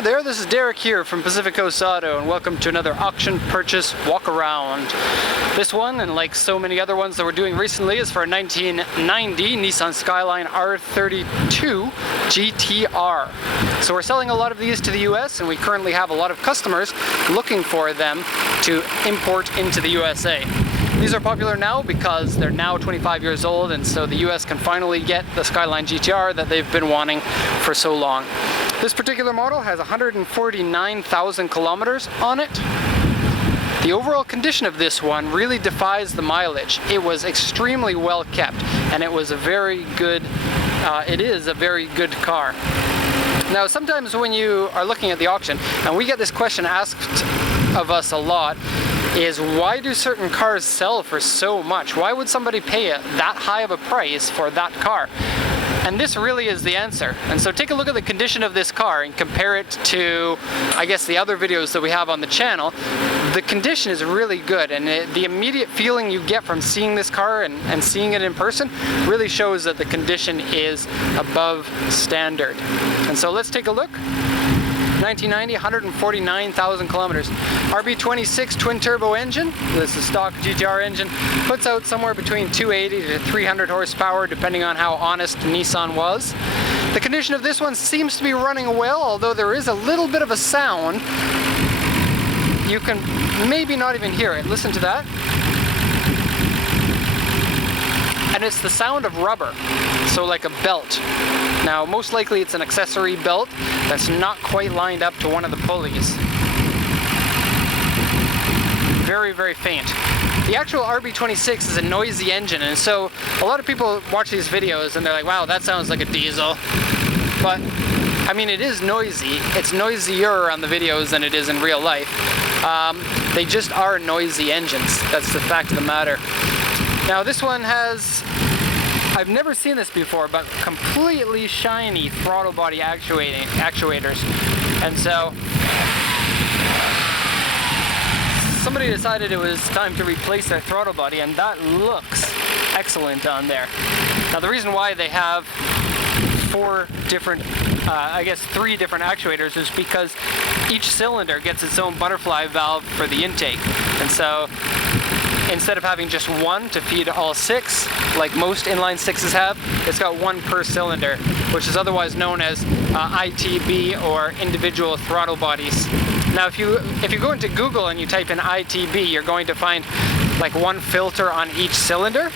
Hi there, this is Derek here from Pacific Coast Auto, and welcome to another auction purchase walk around. This one, and like so many other ones that we're doing recently, is for a 1990 Nissan Skyline R32 GTR. So we're selling a lot of these to the US, and we currently have a lot of customers looking for them to import into the USA. These are popular now because they're now 25 years old, and so the US can finally get the Skyline GTR that they've been wanting for so long. This particular model has 149,000 kilometers on it. The overall condition of this one really defies the mileage. It was extremely well kept, and it was a very good, it is a very good car. Now, sometimes when you are looking at the auction, and we get this question asked of us a lot, is why do certain cars sell for so much? Why would somebody pay that high of a price for that car? And this really is the answer. And so take a look at the condition of this car and compare it to, I guess, the other videos that we have on the channel. The condition is really good, and the immediate feeling you get from seeing this car and seeing it in person really shows that the condition is above standard. And so let's take a look. 1990, 149,000 kilometers. RB26 twin turbo engine. This is stock GTR engine. Puts out somewhere between 280 to 300 horsepower, depending on how honest Nissan was. The condition of this one seems to be running well, although there is a little bit of a sound. You can maybe not even hear it. Listen to that. And it's the sound of rubber, so like a belt. Now, most likely it's an accessory belt that's not quite lined up to one of the pulleys. Very, very faint. The actual RB26 is a noisy engine, and so a lot of people watch these videos and they're like, wow, that sounds like a diesel. But, I mean, it is noisy. It's noisier on the videos than it is in real life. They just are noisy engines. That's the fact of the matter. Now, this one has, I've never seen this before, but completely shiny throttle body actuators. And so somebody decided it was time to replace their throttle body, and that looks excellent on there. Now, the reason why they have three different actuators is because each cylinder gets its own butterfly valve for the intake. And so instead of having just one to feed all six, like most inline sixes have, it's got one per cylinder, which is otherwise known as ITB, or individual throttle bodies. Now, if you go into Google and you type in ITB, you're going to find like one filter on each cylinder.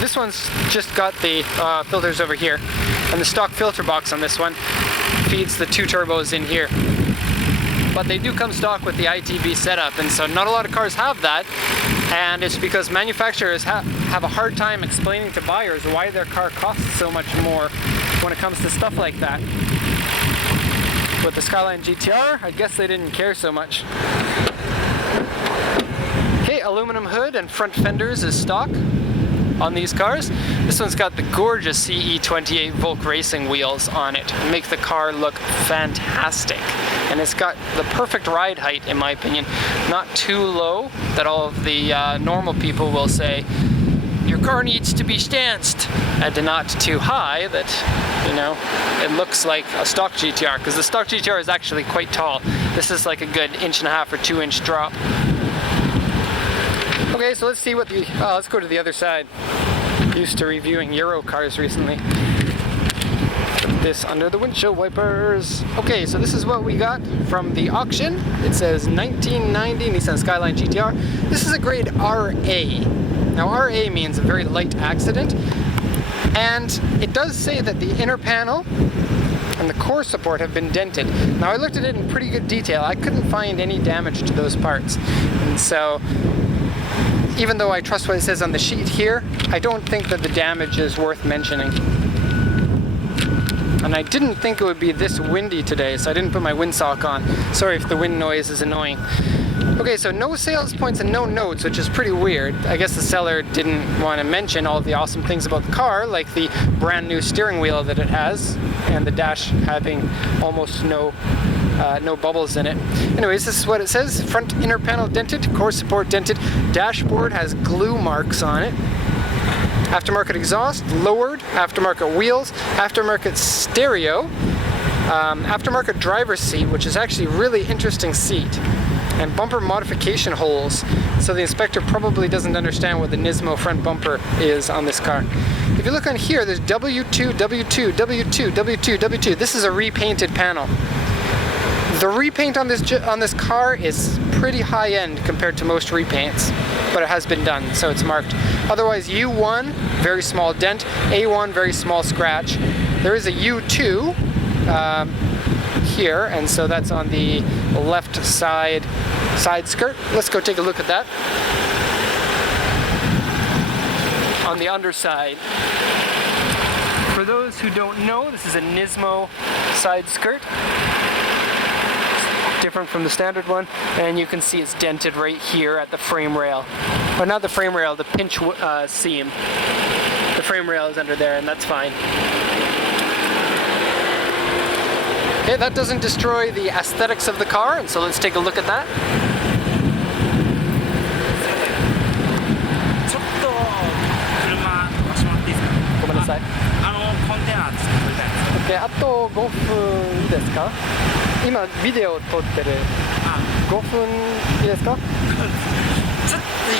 This one's just got the filters over here, and the stock filter box on this one feeds the two turbos in here. But they do come stock with the ITB setup, and so not a lot of cars have that, and it's because manufacturers have a hard time explaining to buyers why their car costs so much more when it comes to stuff like that. With the Skyline GTR, I guess they didn't care so much. Okay, aluminum hood and front fenders is stock on these cars. This one's got the gorgeous CE28 Volk racing wheels on it. Make the car look fantastic. And it's got the perfect ride height, in my opinion. Not too low that all of the normal people will say, your car needs to be stanced, and not too high that, you know, it looks like a stock GTR, because the stock GTR is actually quite tall. This is like a good 1.5 or 2 inch drop. Okay, so let's see what the, let's go to the other side. Used to reviewing Euro cars recently. Put this under the windshield wipers. Okay, so this is what we got from the auction. It says 1990 Nissan Skyline GTR. This is a grade RA. Now, RA means a very light accident, and it does say that the inner panel and the core support have been dented. Now, I looked at it in pretty good detail. I couldn't find any damage to those parts, and so even though I trust what it says on the sheet here, I don't think that the damage is worth mentioning. And I didn't think it would be this windy today, so I didn't put my windsock on. Sorry if the wind noise is annoying. Okay, so no sales points and no notes, which is pretty weird. I guess the seller didn't want to mention all of the awesome things about the car, like the brand new steering wheel that it has, and the dash having almost no bubbles in it. Anyways, this is what it says. Front inner panel dented, core support dented, dashboard has glue marks on it. Aftermarket exhaust, lowered, aftermarket wheels, aftermarket stereo, aftermarket driver's seat, which is actually a really interesting seat, and bumper modification holes. So the inspector probably doesn't understand what the Nismo front bumper is on this car. If you look on here, there's W2, W2, W2, W2, W2. This is a repainted panel. The repaint on this car is pretty high end compared to most repaints, but it has been done, so it's marked. Otherwise, U1, very small dent. A1, very small scratch. There is a U2 here, and so that's on the left side skirt. Let's go take a look at that. On the underside. For those who don't know, this is a Nismo side skirt. Different from the standard one, and you can see it's dented right here at the frame rail. But not the frame rail, the pinch seam. The frame rail is under there, and that's fine. Okay, that doesn't destroy the aesthetics of the car, and so let's take a look at that. Okay, あと5分いいですか？今ビデオを撮ってる。5分いいですか？ちょっとい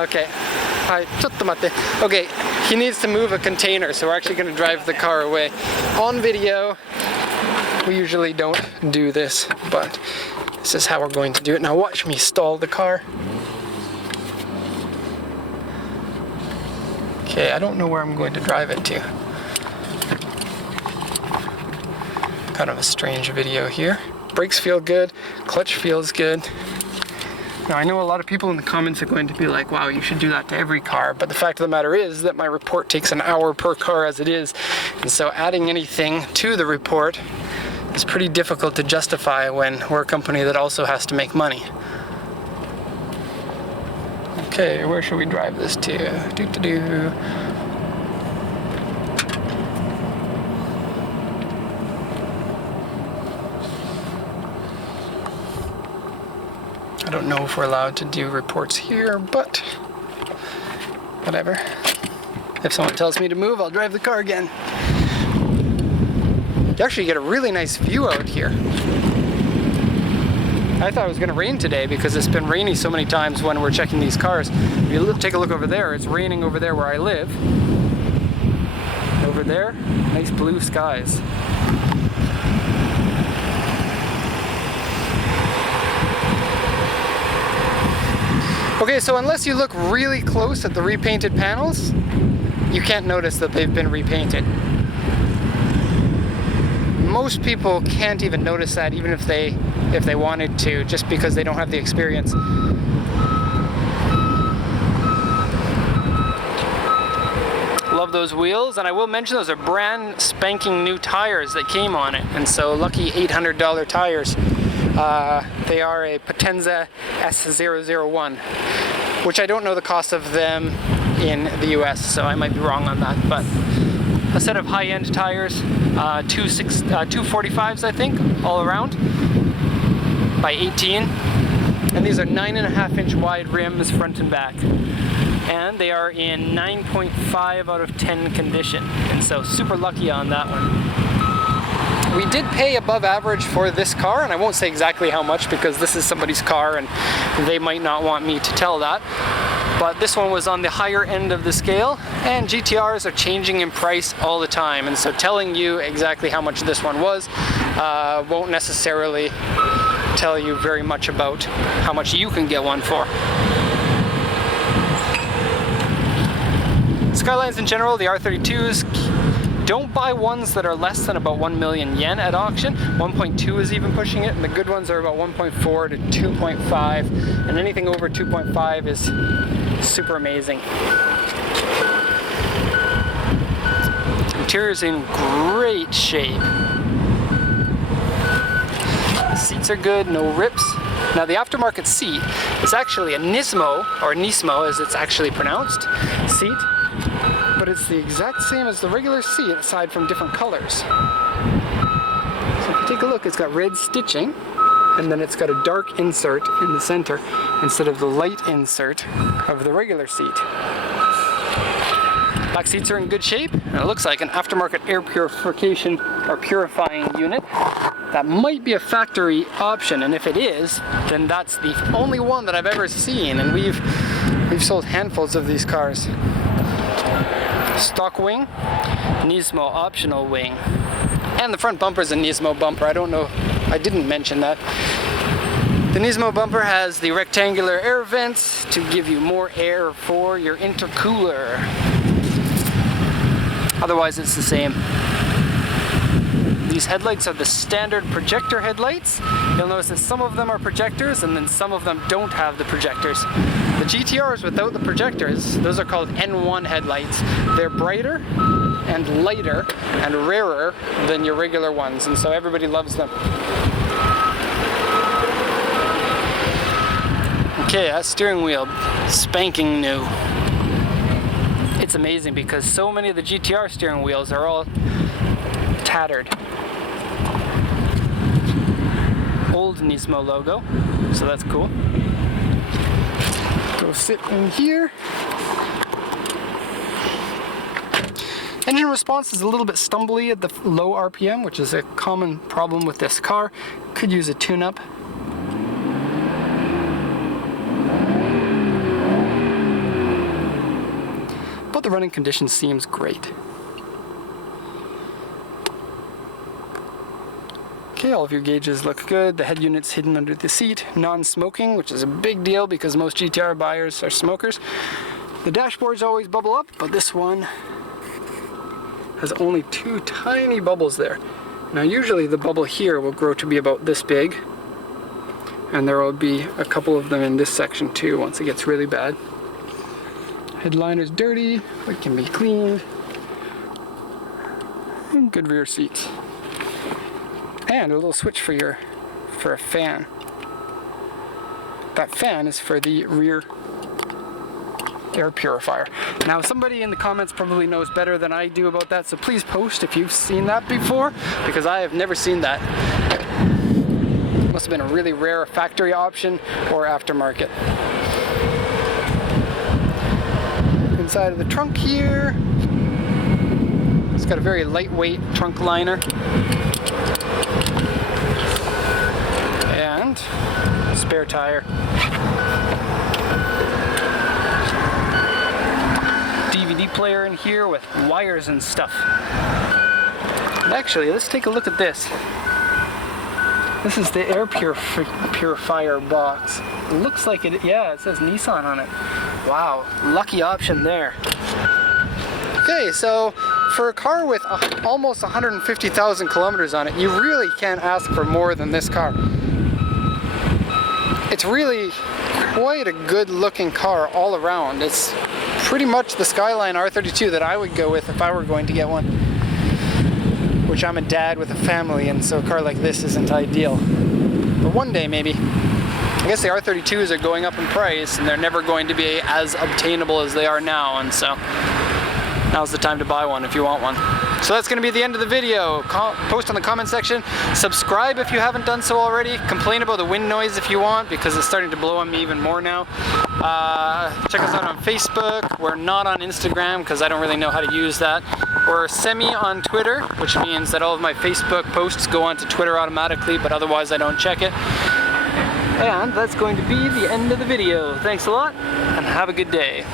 い。Okay. はい、ちょっと待って。Okay, he needs to move a container, so we're actually going to drive the car away. On video, we usually don't do this, but this is how we're going to do it. Now watch me stall the car. Okay, I don't know where I'm going to drive it to. Kind of a strange video here. Brakes feel good, clutch feels good. Now I know a lot of people in the comments are going to be like, wow, you should do that to every car, but the fact of the matter is that my report takes an hour per car as it is, and so adding anything to the report is pretty difficult to justify when we're a company that also has to make money. Okay, where should we drive this to? Doo-doo-doo. I don't know if we're allowed to do reports here, but whatever. If someone tells me to move, I'll drive the car again. You actually get a really nice view out here. I thought it was going to rain today because it's been rainy so many times when we're checking these cars. If you take a look over there, it's raining over there where I live. Over there, nice blue skies. Okay, so unless you look really close at the repainted panels, you can't notice that they've been repainted. Most people can't even notice that, even if they wanted to, just because they don't have the experience. Love those wheels, and I will mention those are brand spanking new tires that came on it, and so lucky $800 tires. They are a Potenza S001, which I don't know the cost of them in the US, so I might be wrong on that, but a set of high-end tires, 245s I think, all around, by 18, and these are 9.5-inch wide rims front and back, and they are in 9.5 out of 10 condition, and so super lucky on that one. We did pay above average for this car, and I won't say exactly how much because this is somebody's car and they might not want me to tell that. But this one was on the higher end of the scale, and GTRs are changing in price all the time, and so telling you exactly how much this one was won't necessarily tell you very much about how much you can get one for. Skylines in general, the R32s, don't buy ones that are less than about 1 million yen at auction. 1.2 is even pushing it, and the good ones are about 1.4 to 2.5, and anything over 2.5 is super amazing. Interior's in great shape. The seats are good, no rips. Now the aftermarket seat is actually a Nismo, or Nismo as it's actually pronounced, seat. But it's the exact same as the regular seat, aside from different colors. So if you take a look, it's got red stitching, and then it's got a dark insert in the center instead of the light insert of the regular seat. Back seats are in good shape, and it looks like an aftermarket air purification or purifying unit. That might be a factory option, and if it is, then that's the only one that I've ever seen, and we've sold handfuls of these cars. Stock wing, Nismo optional wing, and the front bumper is a Nismo bumper. I don't know, I didn't mention that. The Nismo bumper has the rectangular air vents to give you more air for your intercooler. Otherwise it's the same. These headlights are the standard projector headlights. You'll notice that some of them are projectors and then some of them don't have the projectors. The GTRs without the projectors, those are called N1 headlights. They're brighter and lighter and rarer than your regular ones, and so everybody loves them. Okay, that steering wheel, spanking new. It's amazing because so many of the GTR steering wheels are all tattered. Old Nismo logo, so that's cool. Go sit in here. Engine response is a little bit stumbly at the low RPM, which is a common problem with this car. Could use a tune-up. But the running condition seems great. Okay, all of your gauges look good. The head unit's hidden under the seat. Non-smoking, which is a big deal because most GTR buyers are smokers. The dashboards always bubble up, but this one has only 2 tiny bubbles there. Now usually the bubble here will grow to be about this big, and there will be a couple of them in this section too once it gets really bad. Headliner's dirty, but can be cleaned. And good rear seats. And a little switch for a fan. That fan is for the rear air purifier. Now somebody in the comments probably knows better than I do about that, so please post if you've seen that before, because I have never seen that. Must have been a really rare factory option or aftermarket. Inside of the trunk here, it's got a very lightweight trunk liner. And spare tire. DVD player in here with wires and stuff. And actually, let's take a look at this. This is the air purifier box. It looks like it, yeah, it says Nissan on it. Wow, lucky option there. Okay, so for a car with almost 150,000 kilometers on it, you really can't ask for more than this car. It's really quite a good looking car all around. It's pretty much the Skyline R32 that I would go with if I were going to get one. Which I'm a dad with a family, and so a car like this isn't ideal. But one day maybe. I guess the R32s are going up in price and they're never going to be as obtainable as they are now, and so now's the time to buy one if you want one. So that's going to be the end of the video. Post on the comment section. Subscribe if you haven't done so already. Complain about the wind noise if you want, because it's starting to blow on me even more now. Check us out on Facebook. We're not on Instagram because I don't really know how to use that. We're semi on Twitter, which means that all of my Facebook posts go onto Twitter automatically, but otherwise I don't check it. And that's going to be the end of the video. Thanks a lot, and have a good day.